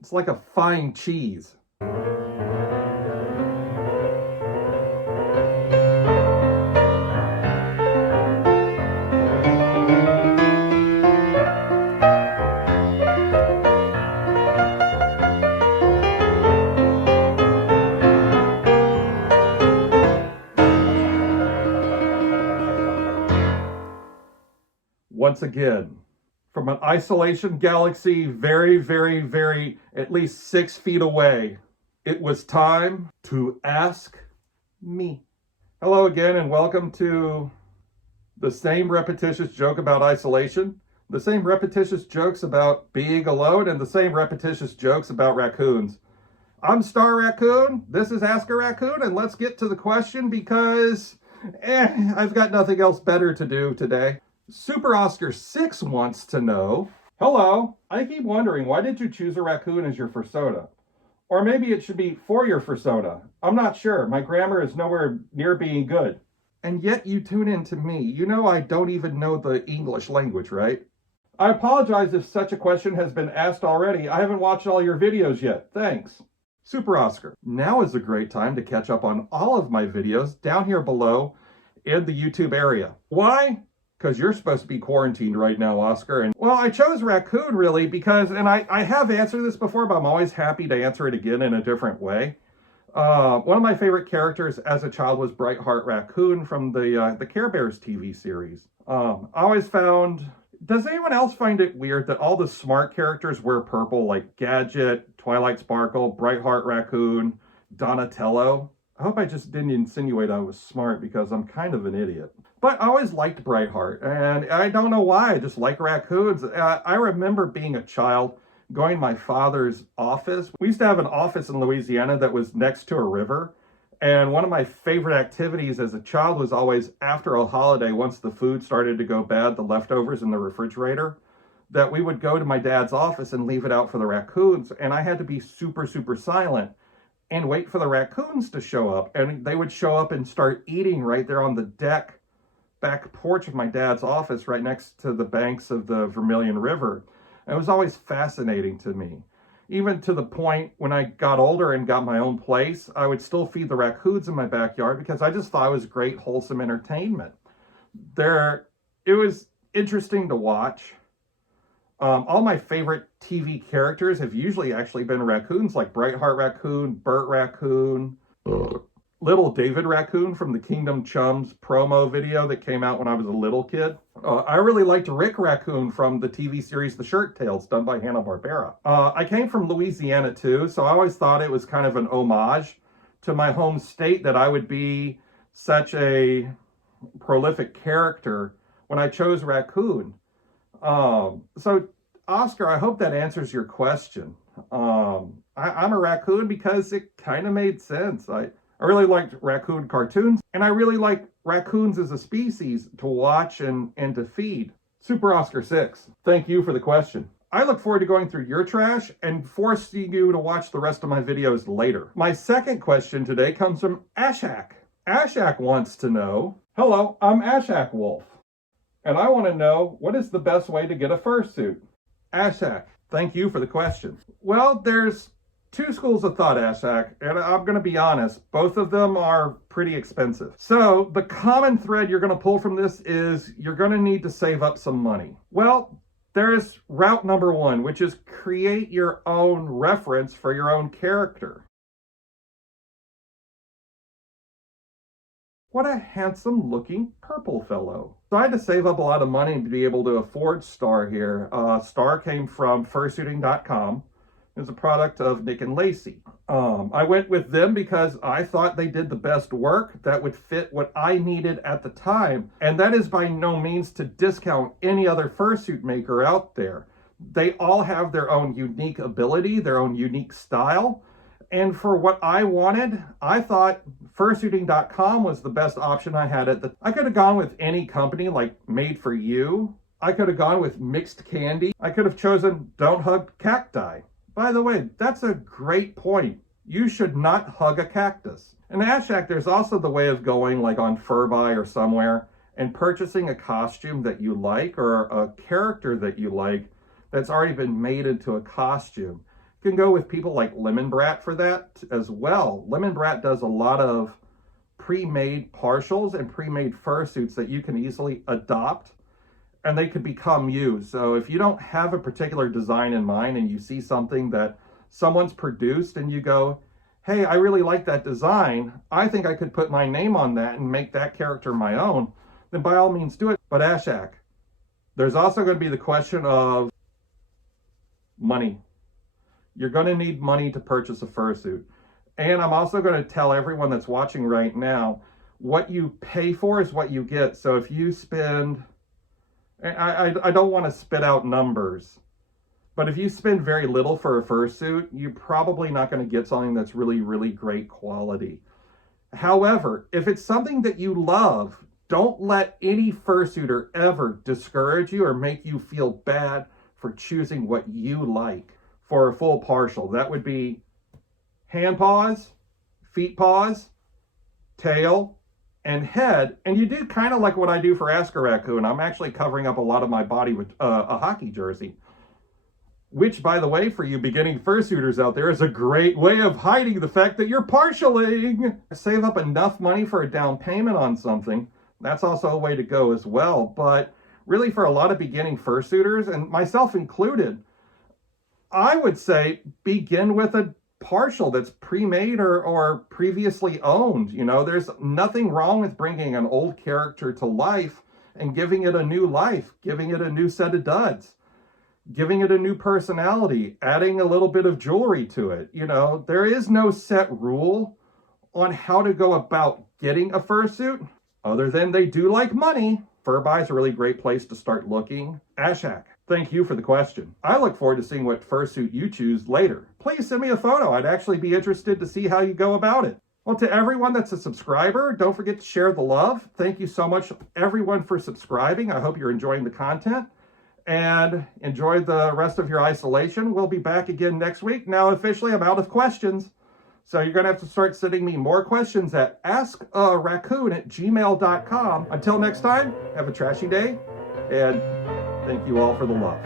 It's like a fine cheese. Once again, from an isolation galaxy very, at least 6 feet away, it was time to ask me. Hello again, and welcome to the same repetitious joke about isolation, the same repetitious jokes about being alone, and the same repetitious jokes about raccoons. I'm Star Raccoon, this is Ask a Raccoon, and let's get to the question because I've got nothing else better to do today. Super Oscar 6 wants to know, hello, I keep wondering, why did you choose a raccoon as your Fursona? Or maybe it should be for your Fursona. I'm not sure. My grammar is nowhere near being good. And yet you tune in to me. You know I don't even know the English language, right? I apologize if such a question has been asked already. I haven't watched all your videos yet. Thanks. Super Oscar, now is a great time to catch up on all of my videos down here below in the YouTube area. Why? Because you're supposed to be quarantined right now, Oscar. And well, I chose Raccoon really because, and I have answered this before, but I'm always happy to answer it again in a different way. One of my favorite characters as a child was Bright Heart Raccoon from the Care Bears TV series. I always found, does anyone else find it weird that all the smart characters wear purple, like Gadget, Twilight Sparkle, Bright Heart Raccoon, Donatello? I hope I just didn't insinuate I was smart because I'm kind of an idiot. But I always liked Brightheart, and I don't know why, I just like raccoons. I remember being a child, going to my father's office. We used to have an office in Louisiana that was next to a river, and one of my favorite activities as a child was always after a holiday, once the food started to go bad, the leftovers in the refrigerator, that we would go to my dad's office and leave it out for the raccoons, and I had to be super silent and wait for the raccoons to show up, and they would show up and start eating right there on the back porch of my dad's office right next to the banks of the Vermilion River. And it was always fascinating to me. Even to the point when I got older and got my own place, I would still feed the raccoons in my backyard because I just thought it was great, wholesome entertainment. It was interesting to watch. All my favorite TV characters have usually actually been raccoons, like Brightheart Raccoon, Bert Raccoon, Little David Raccoon from the Kingdom Chums promo video that came out when I was a little kid. I really liked Rick Raccoon from the TV series The Shirt Tales, done by Hanna-Barbera. I came from Louisiana too, so I always thought it was kind of an homage to my home state that I would be such a prolific character when I chose Raccoon. So Oscar, I hope that answers your question. I'm a raccoon because it kind of made sense. I really liked raccoon cartoons, and I really like raccoons as a species to watch and to feed. Super Oscar 6, thank you for the question. I look forward to going through your trash and forcing you to watch the rest of my videos later. My second question today comes from Achak. Achak wants to know, hello, I'm Achak Wolf, and I want to know, what is the best way to get a fursuit? Achak, thank you for the question. Well, there's two schools of thought, Achak, and I'm going to be honest, both of them are pretty expensive. So the common thread you're going to pull from this is you're going to need to save up some money. Well, there's route number one, which is create your own reference for your own character. What a handsome looking purple fellow. So I had to save up a lot of money to be able to afford Star here. Star came from Fursuiting.com. It's a product of Nick and Lacey. I went with them because I thought they did the best work that would fit what I needed at the time. And that is by no means to discount any other fursuit maker out there. They all have their own unique ability, their own unique style. And for what I wanted, I thought Fursuiting.com was the best option I had at the. I could have gone with any company like Made for You. I could have gone with Mixed Candy. I could have chosen Don't Hug Cacti. By the way, that's a great point. You should not hug a cactus. In Achak, there's also the way of going like on Furbuy or somewhere and purchasing a costume that you like or a character that you like that's already been made into a costume You can go with people like Lemon Brat for that as well. Lemon Brat does a lot of pre-made partials and pre-made fursuits that you can easily adopt, and they could become you. So if you don't have a particular design in mind and you see something that someone's produced and you go, hey, I really like that design, I think I could put my name on that and make that character my own, then by all means do it. But Achak, there's also going to be the question of money. You're going to need money to purchase a fursuit. And I'm also going to tell everyone that's watching right now, what you pay for is what you get. So if you spend, I don't want to spit out numbers, but if you spend very little for a fursuit, you're probably not going to get something that's really, really great quality. However, if it's something that you love, don't let any fursuiter ever discourage you or make you feel bad for choosing what you like for a full partial. That would be hand paws, feet paws, tail, and head. And you do kind of like what I do for Ask a Raccoon. I'm actually covering up a lot of my body with a hockey jersey, which, by the way, for you beginning fursuiters out there, is a great way of hiding the fact that you're partialing. Save up enough money for a down payment on something. That's also a way to go as well. But really, for a lot of beginning fursuiters, and myself included, I would say begin with a partial that's pre-made or previously owned. You know, there's nothing wrong with bringing an old character to life and giving it a new life, giving it a new set of duds, giving it a new personality, adding a little bit of jewelry to it. You know, there is no set rule on how to go about getting a fursuit, other than they do like money. Furbuy is a really great place to start looking. Achak, thank you for the question. I look forward to seeing what fursuit you choose later. Please send me a photo. I'd actually be interested to see how you go about it. Well, to everyone that's a subscriber, don't forget to share the love. Thank you so much, everyone, for subscribing. I hope you're enjoying the content and enjoy the rest of your isolation. We'll be back again next week. Now, officially, I'm out of questions. So you're going to have to start sending me more questions at askaraccoon@gmail.com. Until next time, have a trashy day, and thank you all for the love.